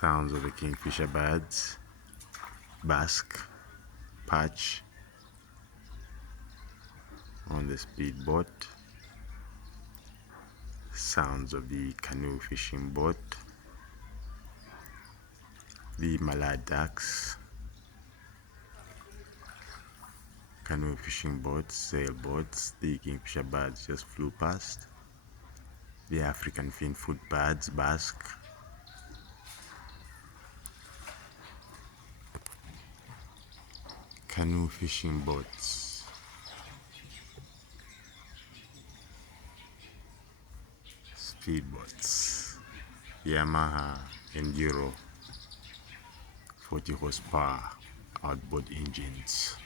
Sounds of the kingfisher birds, bask, perch on the speedboat. Sounds of the canoe fishing boat, the Mallard ducks, canoe fishing boats, sailboats. The kingfisher birds just flew past. The African finfoot birds, bask. Canoe fishing boats. Speedboats. Yamaha Enduro 40 horsepower outboard engines.